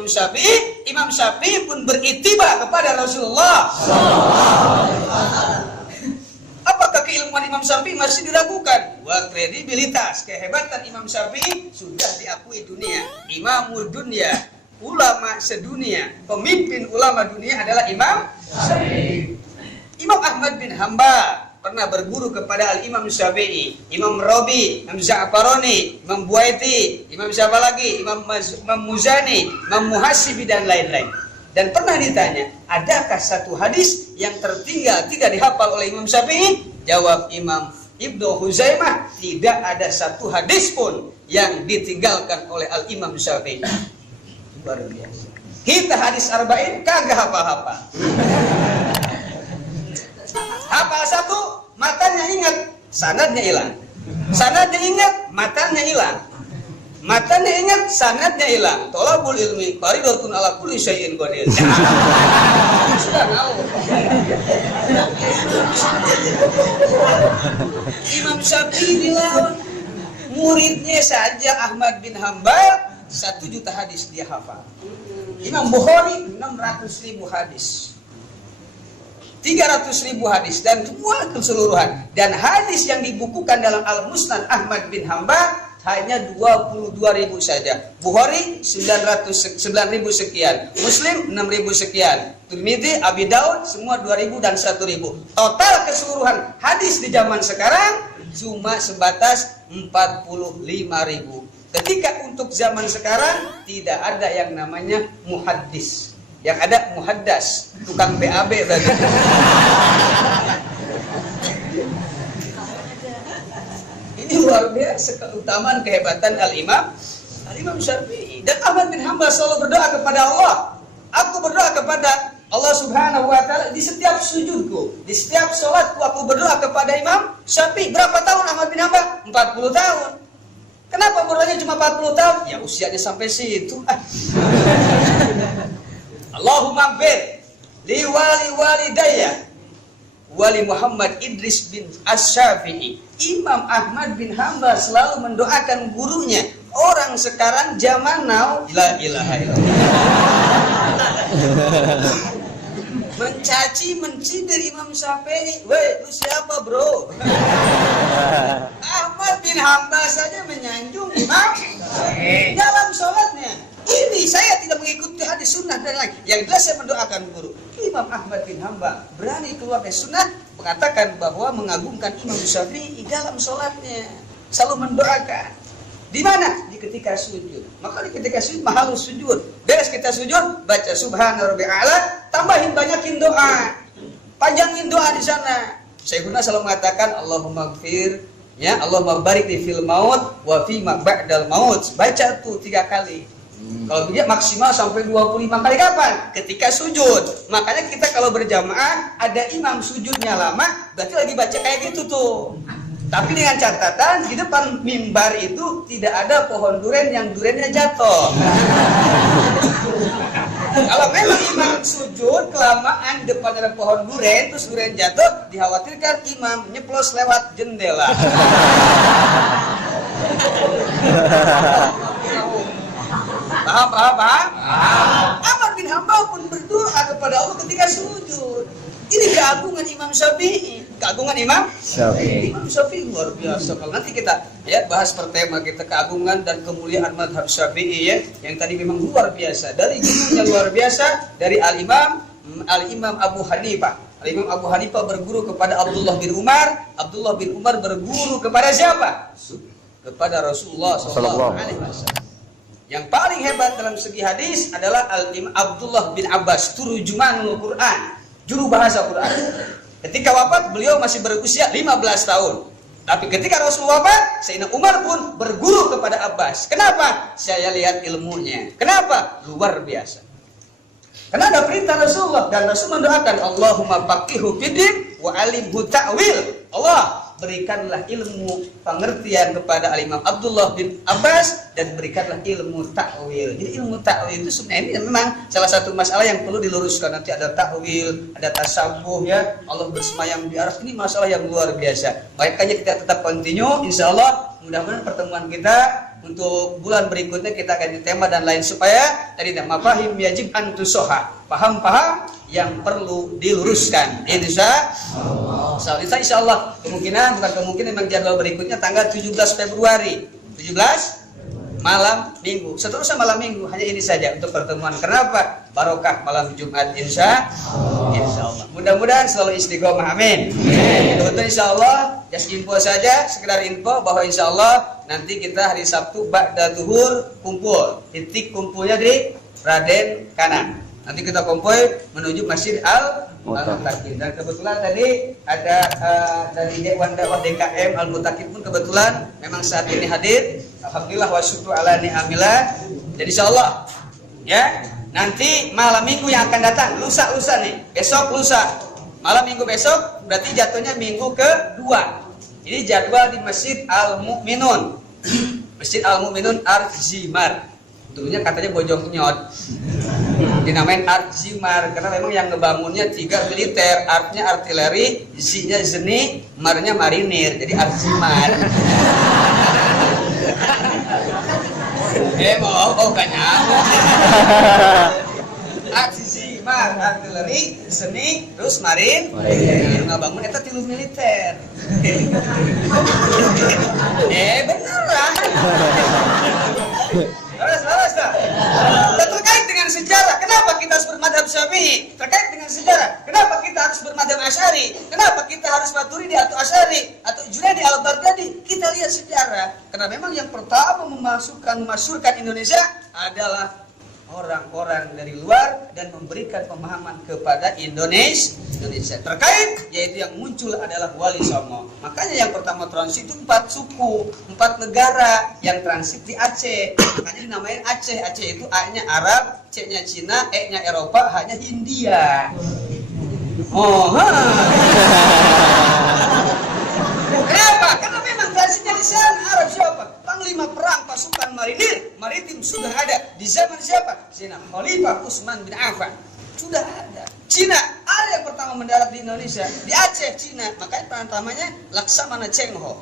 Imam Syafi'i, Imam Syafi'i pun beritiba kepada Rasulullah. Apakah keilmuan Imam Syafi'i masih diragukan? Wah, kredibilitas, kehebatan Imam Syafi'i sudah diakui dunia. Imamul dunia, ulama sedunia, pemimpin ulama dunia adalah Imam Syafi'i. Imam Ahmad bin Hanbal pernah berguru kepada Al-Imam Syafi'i, Imam Rabi, Imam Za'farani, Imam Buaiti, Imam siapa lagi? Imam Muzani, Imam Muhasibi dan lain-lain. Dan pernah ditanya, adakah satu hadis yang tertinggal tidak dihafal oleh Imam Syafi'i? Jawab Imam Ibnu Huzaimah, tidak ada satu hadis pun yang ditinggalkan oleh Al-Imam Syafi'i. Luar biasa. Kita hadis arba'in kagak hafal-hafal. Hafal satu, matanya ingat, sanadnya hilang. Sanadnya ingat, matanya hilang. Matanya ingat, sanadnya hilang. Thalabul ilmi faridatun ala kulli syai'in qadir. Sudah tahu. Imam Syafi'i dilawan. Muridnya saja Ahmad bin Hanbal 1 juta hadis dia hafal. Imam Bukhari 600.000 hadis. 300.000 hadis dan semua keseluruhan. Dan hadis yang dibukukan dalam Al-Musnad Ahmad bin Hanbal hanya 22.000 saja. Bukhari 9.000 sekian, Muslim 6.000 sekian, Tirmidzi, Abi Daud semua 2.000 dan 1.000. Total keseluruhan hadis di zaman sekarang cuma sebatas 45.000. Ketika untuk zaman sekarang tidak ada yang namanya muhaddis. Yang ada muhaddas, tukang BAB berarti. Ini luar biasa keutamaan kehebatan Al-Imam Syafi'i. Dan Ahmad bin Hanbal selalu berdoa kepada Allah. Aku berdoa kepada Allah Subhanahu wa taala di setiap sujudku, di setiap sholatku aku berdoa kepada Imam Syafi'i. Berapa tahun Ahmad bin Hanbal? 40 tahun. Kenapa berdoanya cuma 40 tahun? Ya usianya sampai situ. Allahumma bir li walidayya wali Muhammad Idris bin Asy-Syafi'i. Imam Ahmad bin Hanbal selalu mendoakan gurunya. Orang sekarang zaman now la ilaha illallah. Mencaci mencibir Imam Syafi'i. Weh, lu siapa, bro? Ahmad bin Hanbal saja menyanjung Imam dalam sholatnya. Ini saya tidak mengikuti hadis sunnah dan lain. Yang jelas saya mendoakan guru. Imam Ahmad bin Hanbal berani keluar dari sunnah, mengatakan bahwa mengagungkan Imam Syafi'i dalam sholatnya. Selalu mendoakan. Di mana? Di ketika sujud. Maka di ketika sujud mahalus sujud. Beres kita sujud, baca subhana rabbil a'la, tambahin banyakin doa. Panjangin doa di sana. Syekhuna selalu mengatakan Allahumma gfir, ya Allahumma barik di fil maut wa fi ma ba'dal maut. Baca tuh 3 kali. Kalau tidak maksimal sampai 25 kali kapan? Ketika sujud. Makanya kita kalau berjamaah ada imam sujudnya lama, berarti lagi baca kayak gitu tuh. Tapi dengan catatan di depan mimbar itu tidak ada pohon duren yang durennya jatuh. Kalau memang imam sujud kelamaan depan ada pohon duren terus duren jatuh, dikhawatirkan imam nyeplos lewat jendela. Paham? Ahmad bin Hanbal pun berdoa kepada Allah ketika sujud. Ini keagungan Imam Syafi'i. Keagungan Imam Syafi'i. Imam Syafi'i luar biasa. Kalau nanti kita bahas per tema kita keagungan dan kemuliaan mazhab Syafi'i yang tadi memang luar biasa. Dari gurunya luar biasa, dari Al-Imam Abu Hanifah. Al-Imam Abu Hanifah berguru kepada Abdullah bin Umar. Abdullah bin Umar berguru kepada siapa? Kepada Rasulullah SAW. Yang paling hebat dalam segi hadis adalah Al-Imam Abdullah bin Abbas, turjumanul Quran, juru bahasa Quran. Ketika wafat beliau masih berusia 15 tahun. Tapi ketika Rasulullah wafat, Sayyidina Umar pun berguru kepada Abbas. Kenapa? Saya lihat ilmunya. Kenapa? Luar biasa. Karena ada perintah Rasulullah dan Rasul mendoakan Allahumma faqihu fiddin wa alimhu ta'wil. Allah, berikanlah ilmu pengertian kepada Al-Imam Abdullah bin Abbas dan berikanlah ilmu ta'wil. Jadi ilmu ta'wil itu sebenarnya ini memang salah satu masalah yang perlu diluruskan. Nanti ada ta'wil, ada tasawuf Allah bersemayam di arsy. Ini masalah yang luar biasa. Makanya kita tetap continue, insyaallah mudah-mudahan pertemuan kita untuk bulan berikutnya kita ganti tema dan lain supaya tadi mafahim yajib an tusoha, paham-paham yang perlu diluruskan. Insya Allah kemungkinan bukan kemungkinan memang jadwal berikutnya tanggal 17 Februari 17 malam minggu, seterusnya malam minggu, hanya ini saja untuk pertemuan. Kenapa? Barokah malam Jumat insya Allah. Mudah-mudahan selalu istiqomah, amin. Betul insya Allah, just info saja, sekedar info bahwa insya Allah nanti kita hari Sabtu ba'da zuhur kumpul. Titik kumpulnya di Raden Kanan. Nanti kita kumpul menuju Masjid Al-Mutakin. Dan kebetulan tadi ada dari Dewan Dakwah DKM Al-Mutakin pun kebetulan memang saat ini hadir. Alhamdulillah wa syukru ala ni'amillah. Jadi insyaallah ya, nanti malam minggu yang akan datang, lusa nih, besok lusa. Malam minggu besok berarti jatuhnya minggu kedua. Ini jadwal di Masjid Al-Mu'minun. Masjid Al-Mu'minun Arzimar. Dulunya katanya Bojong Nyot. Dinamain Arzimar karena memang yang ngebangunnya 3 militer, artnya artileri, Z-nya zeni, marnya marinir. Jadi Arzimar. Mau kanya. Arzimar, artileri, zeni, terus marin. Ngebangun eta 3 militer. Beneran. Laras. Terkait dengan sejarah, kenapa kita harus bermadhab Syafi'i? Terkait dengan sejarah, kenapa kita harus bermadhab Asy'ari? Kenapa kita harus Maturidi atau Asy'ari atau Junaidi al-Baghdadi? Kita lihat sejarah. Karena memang yang pertama memasyhurkan Indonesia adalah orang-orang dari luar dan memberikan pemahaman kepada Indonesia. Terkait yaitu yang muncul adalah Wali Songo. Makanya yang pertama transit itu 4 suku, 4 negara yang transit di Aceh. Makanya dinamain Aceh. Aceh itu A-nya Arab, C-nya Cina, E-nya Eropa, H-nya Hindia. Kenapa? Karena memang transitnya di sana. Arab siapa? Panglima perang pasukan marinir maritim sudah ada di zaman siapa? Cina Khalifah Utsman bin Affan sudah ada. Cina ada yang pertama mendarat di Indonesia di Aceh, Cina. Makanya namanya Laksamana Chengho.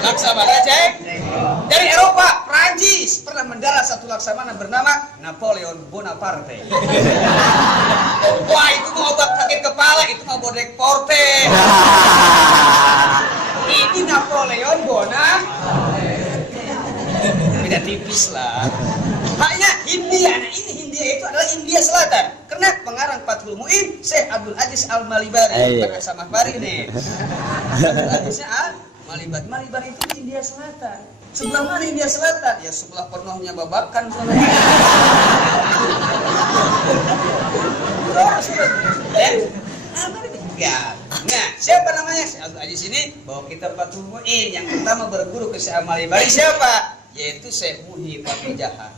Laksamana Chengho. Dari Eropa, Prancis pernah mendarat satu laksamana bernama Napoleon Bonaparte. Wah, itu mau obat sakit kepala, itu mau bodek porte. Ini Napoleon Bonaparte. Beda tipis lah. Hanya Hindia. Nah, ini Hindia itu adalah India Selatan. Karena pengarang Fathul Mu'in Syekh Abdul Aziz Al-Malibari. Bukan sama Bari nih. Abdul Aziznya Al-Malibari. Malibari itu di India Selatan. Sebelah mana India Selatan? Ya sebelah penuhnya Babakan. Nah, siapa namanya? Syekh Abdul Aziz ini bawa kita Fathul Mu'in. Yang pertama berguru ke Syekh Al-Malibari siapa? Yaitu Syekh Muhi Papijahan.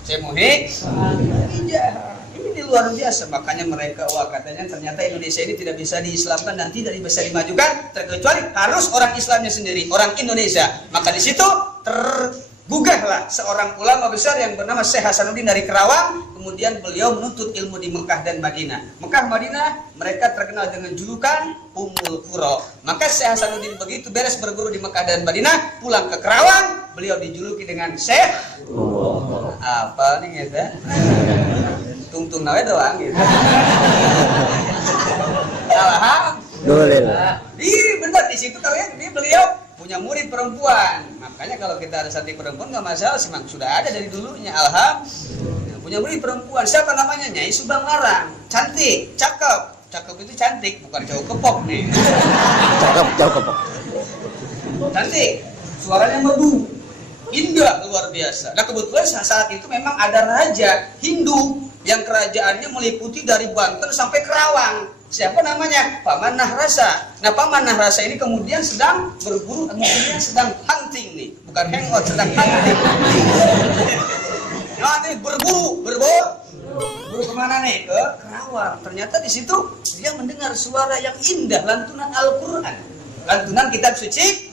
Syekh Muhi Papijahan. Ini luar biasa, makanya mereka katanya ternyata Indonesia ini tidak bisa diislamkan dan tidak bisa dimajukan terkecuali harus orang Islamnya sendiri, orang Indonesia. Maka di situ tergugahlah seorang ulama besar yang bernama Syekh Hasanuddin dari Kerawang. Kemudian beliau menuntut ilmu di Mekah dan Madinah. Mekah, Madinah, mereka terkenal dengan julukan Ummul Qura. Maka Syekh Hasanuddin begitu beres berguru di Mekah dan Madinah, pulang ke Kerawang, beliau dijuluki dengan Syekh apa nih gitu. Tungtung nawe doang gitu. Alhamdulillah. Iya benar, di situ kalian beliau punya murid perempuan. Makanya kalau kita ada santri perempuan nggak masalah, memang sudah ada dari dulunya. Alhamdulillah. Punya murid perempuan. Siapa namanya? Nyai Subang Larang. Cantik, cakep. Cakep itu cantik, bukan jauh kepok nih. Jauh kepok. Cantik. Suaranya merdu. Indah luar biasa. Nah kebetulan saat itu memang ada raja Hindu yang kerajaannya meliputi dari Banten sampai Kerawang. Siapa namanya? Paman Nahrasa. Nah Paman Nahrasa ini kemudian sedang berburu, kemudian sedang hunting nih, bukan hangout, sedang hunting. Nah ini berburu kemana nih? Ke Kerawang. Ternyata di situ dia mendengar suara yang indah, lantunan Al-Quran. Lantunan kitab suci.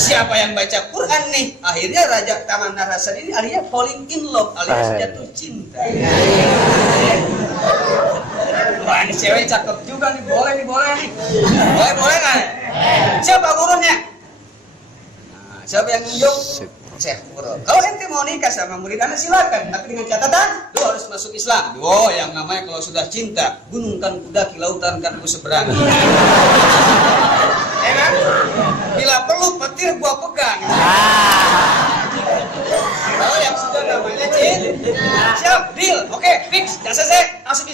Siapa yang baca Quran nih? Akhirnya Raja Paman Nahrasa ini alias falling in love, alias jatuh cinta. Wah ini cewek cakep juga nih, boleh nih. Boleh kan? Siapa gurunya? Nah, siapa yang nunjuk? Syekh Guru. Kalau ente mau nikah sama murid anak silakan, tapi dengan catatan lu harus masuk Islam. Oh, yang namanya kalau sudah cinta, gunung kan kudaki, lautan kan ku seberangi. Ya kan? Bila perlu petir gua pegang. Kalau yang sudah namanya cinta, siap, deal, oke, fix, jasa saya masuk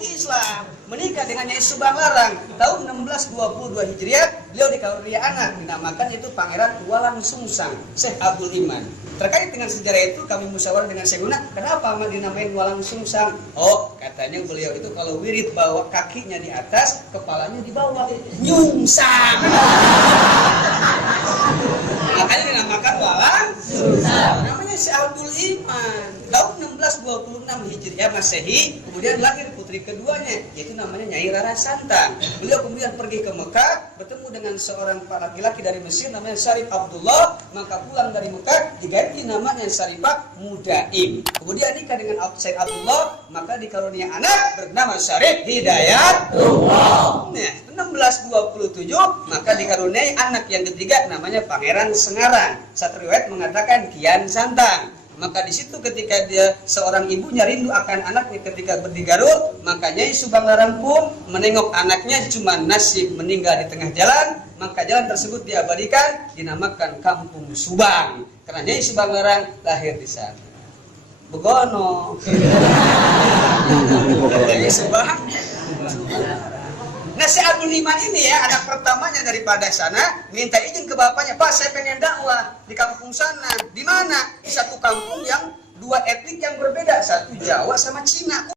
Islam, menikah dengan Nyai Subang Larang tahun 1622 Hijriah. Beliau dikaruniai anak, dinamakan itu Pangeran Walang Sungsang, Syekh Abdul Iman. Terkait dengan sejarah itu kami musyawarah dengan Syekh Guna, kenapa dinamain Walang Sungsang? Oh, katanya beliau itu kalau wirid bawa kakinya di atas, kepalanya di bawah, nyungsang. Makanya dinamakan Walang Sungsang. Namanya Syekh Abdul Iman. Tahun 1626 Hijriah Masehi, kemudian lahir putri keduanya, yaitu namanya Nyai Rara Santang. Beliau kemudian pergi ke Mekah, bertemu dengan seorang laki-laki dari Mesir namanya Syarif Abdullah, maka pulang dari Mekah diganti namanya Syarifah Mudaim. Kemudian nikah dengan Syarif Abdullah, maka dikaruniai anak bernama Syarif Hidayatullah. Nah, 1627 maka dikaruniai anak yang ketiga namanya Pangeran Sengaran. Satu riwayat mengatakan Kian Santang. Maka di situ ketika dia seorang ibunya rindu akan anaknya ketika di Garut, makanya Subang Larang pun menengok anaknya cuma nasib meninggal di tengah jalan, maka jalan tersebut diabadikan dinamakan Kampung Subang karena Nyai Subang Larang lahir di sana. Begono. Nyai Subang. Nah, si Abdul Iman ini ya, anak pertamanya daripada sana, minta izin ke bapaknya, Pak, saya pengen dakwah di kampung sana. Di mana? Di satu kampung yang dua etnik yang berbeda, satu Jawa sama Cina.